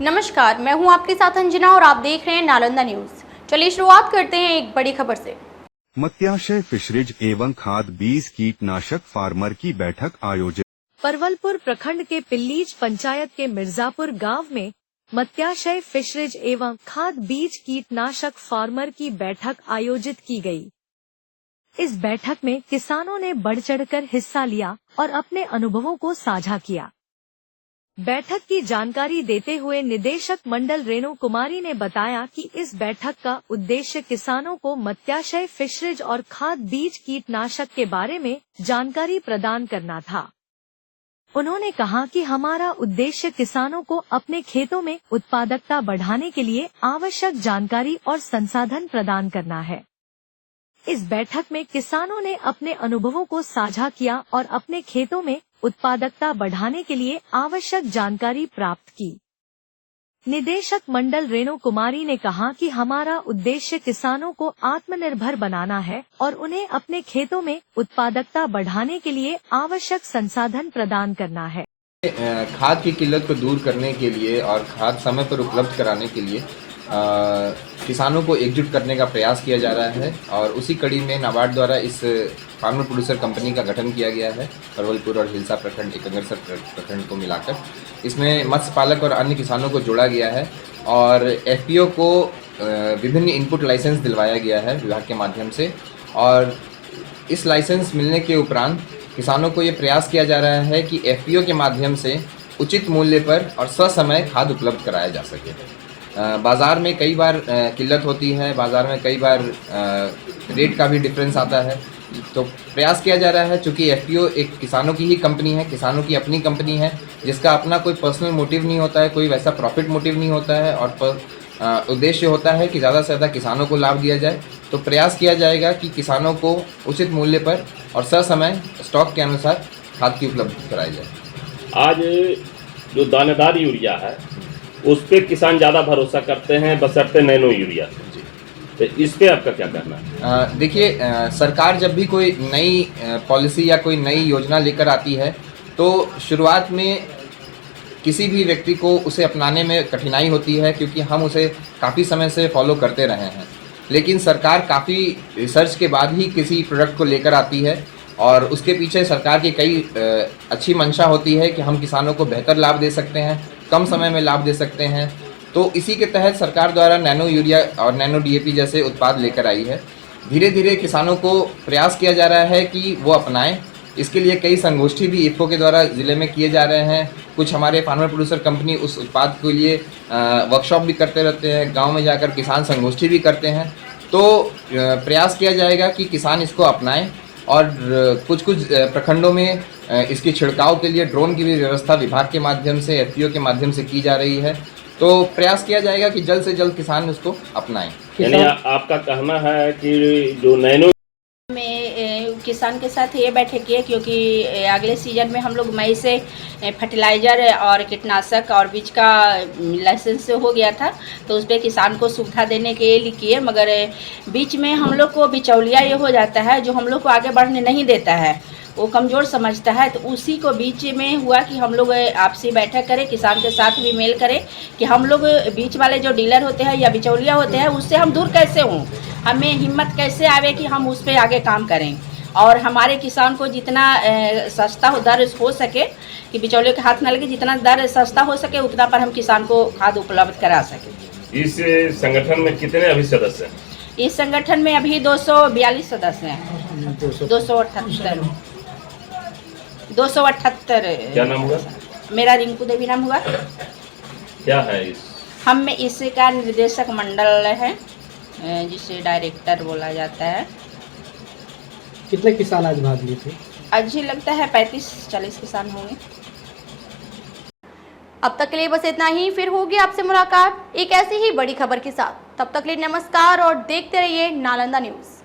नमस्कार, मैं हूं आपके साथ अंजना और आप देख रहे हैं नालंदा न्यूज। चलिए शुरुआत करते हैं एक बड़ी खबर से। मत्स्याशय फिशरीज एवं खाद बीज कीटनाशक फार्मर की बैठक आयोजित। परवलपुर प्रखंड के पिल्लीज पंचायत के मिर्जापुर गांव में मत्स्याशय फिशरीज एवं खाद बीज कीटनाशक फार्मर की बैठक आयोजित की गई। इस बैठक में किसानों ने बढ़ चढ़कर हिस्सा लिया और अपने अनुभवों को साझा किया। बैठक की जानकारी देते हुए निदेशक मंडल रेणु कुमारी ने बताया कि इस बैठक का उद्देश्य किसानों को मत्स्याशय फिशरीज और खाद बीज कीटनाशक के बारे में जानकारी प्रदान करना था। उन्होंने कहा कि हमारा उद्देश्य किसानों को अपने खेतों में उत्पादकता बढ़ाने के लिए आवश्यक जानकारी और संसाधन प्रदान करना है। इस बैठक में किसानों ने अपने अनुभवों को साझा किया और अपने खेतों में उत्पादकता बढ़ाने के लिए आवश्यक जानकारी प्राप्त की। निदेशक मंडल रेणु कुमारी ने कहा कि हमारा उद्देश्य किसानों को आत्मनिर्भर बनाना है और उन्हें अपने खेतों में उत्पादकता बढ़ाने के लिए आवश्यक संसाधन प्रदान करना है। खाद की किल्लत को दूर करने के लिए और खाद समय पर उपलब्ध कराने के लिए किसानों को एकजुट करने का प्रयास किया जा रहा है और उसी कड़ी में नाबार्ड द्वारा इस फार्मर प्रोड्यूसर कंपनी का गठन किया गया है। परवलपुर और हिलसा प्रखंड, एकंगरसर प्रखंड को मिलाकर इसमें मत्स्य पालक और अन्य किसानों को जोड़ा गया है और एफपीओ को विभिन्न इनपुट लाइसेंस दिलवाया गया है विभाग के माध्यम से। और इस लाइसेंस मिलने के उपरांत किसानों को ये प्रयास किया जा रहा है कि एफपीओ के माध्यम से उचित मूल्य पर और ससमय खाद उपलब्ध कराया जा सके। बाज़ार में कई बार किल्लत होती है, बाज़ार में कई बार रेट का भी डिफरेंस आता है, तो प्रयास किया जा रहा है। चूँकि एफपीओ एक किसानों की ही कंपनी है, किसानों की अपनी कंपनी है जिसका अपना कोई पर्सनल मोटिव नहीं होता है, कोई वैसा प्रॉफिट मोटिव नहीं होता है और उद्देश्य होता है कि ज़्यादा से ज़्यादा किसानों को लाभ दिया जाए। तो प्रयास किया जाएगा कि किसानों को उचित मूल्य पर और ससमय स्टॉक के अनुसार खाद की उपलब्ध कराई जाए। आज जो दानेदार यूरिया है उस पे किसान ज़्यादा भरोसा करते हैं बशर्ते नैनो यूरिया से। तो इस पे आपका क्या कहना है? देखिए, सरकार जब भी कोई नई पॉलिसी या कोई नई योजना लेकर आती है तो शुरुआत में किसी भी व्यक्ति को उसे अपनाने में कठिनाई होती है, क्योंकि हम उसे काफ़ी समय से फॉलो करते रहे हैं। लेकिन सरकार काफ़ी रिसर्च के बाद ही किसी प्रोडक्ट को लेकर आती है और उसके पीछे सरकार की कई अच्छी मंशा होती है कि हम किसानों को बेहतर लाभ दे सकते हैं, कम समय में लाभ दे सकते हैं। तो इसी के तहत सरकार द्वारा नैनो यूरिया और नैनो डीएपी जैसे उत्पाद लेकर आई है। धीरे धीरे किसानों को प्रयास किया जा रहा है कि वो अपनाएं। इसके लिए कई संगोष्ठी भी इफ़को के द्वारा ज़िले में किए जा रहे हैं। कुछ हमारे फार्मर प्रोड्यूसर कंपनी उस उत्पाद के लिए वर्कशॉप भी करते रहते हैं, गाँव में जाकर किसान संगोष्ठी भी करते हैं। तो प्रयास किया जाएगा कि किसान इसको अपनाएं और कुछ प्रखंडों में इसकी छिड़काव के लिए ड्रोन की भी व्यवस्था विभाग के माध्यम से, एफपीओ के माध्यम से की जा रही है। तो प्रयास किया जाएगा कि जल्द से जल्द किसान इसको अपनाएं। यानी आपका कहना है कि जो नैनो में किसान के साथ ये बैठक की है क्योंकि अगले सीजन में हम लोग मई से फर्टिलाइज़र और कीटनाशक और बीज का लाइसेंस हो गया था, तो उस पर किसान को सुविधा देने के लिए किए। मगर बीच में हम लोग को बिचौलिया ये हो जाता है जो हम लोग को आगे बढ़ने नहीं देता है, वो कमज़ोर समझता है। तो उसी को बीच में हुआ कि हम लोग आपसी बैठक करें, किसान के साथ भी मेल करें कि हम लोग बीच वाले जो डीलर होते हैं या बिचौलिया होते हैं उससे हम दूर कैसे हों, हमें हिम्मत कैसे आवे कि हम उस पर आगे काम करें और हमारे किसान को जितना सस्ता दर हो सके कि बिचौलियों के हाथ न लगे, जितना दर सस्ता हो सके उतना पर हम किसान को खाद उपलब्ध करा सकें। इस संगठन में कितने अभी सदस्य हैं? इस संगठन में अभी 242 सदस्य हैं। 278। क्या नाम हुआ? मेरा रिंकू देवी नाम हुआ। क्या है इस? हम इसका निर्देशक मंडल है जिसे डायरेक्टर बोला जाता है। कितने किसान आज भाग लिए थे? आज ही लगता है 35-40 किसान होंगे। अब तक के लिए बस इतना ही, फिर होगी आपसे मुलाकात एक ऐसी ही बड़ी खबर के साथ। तब तक के लिए नमस्कार और देखते रहिए नालंदा न्यूज।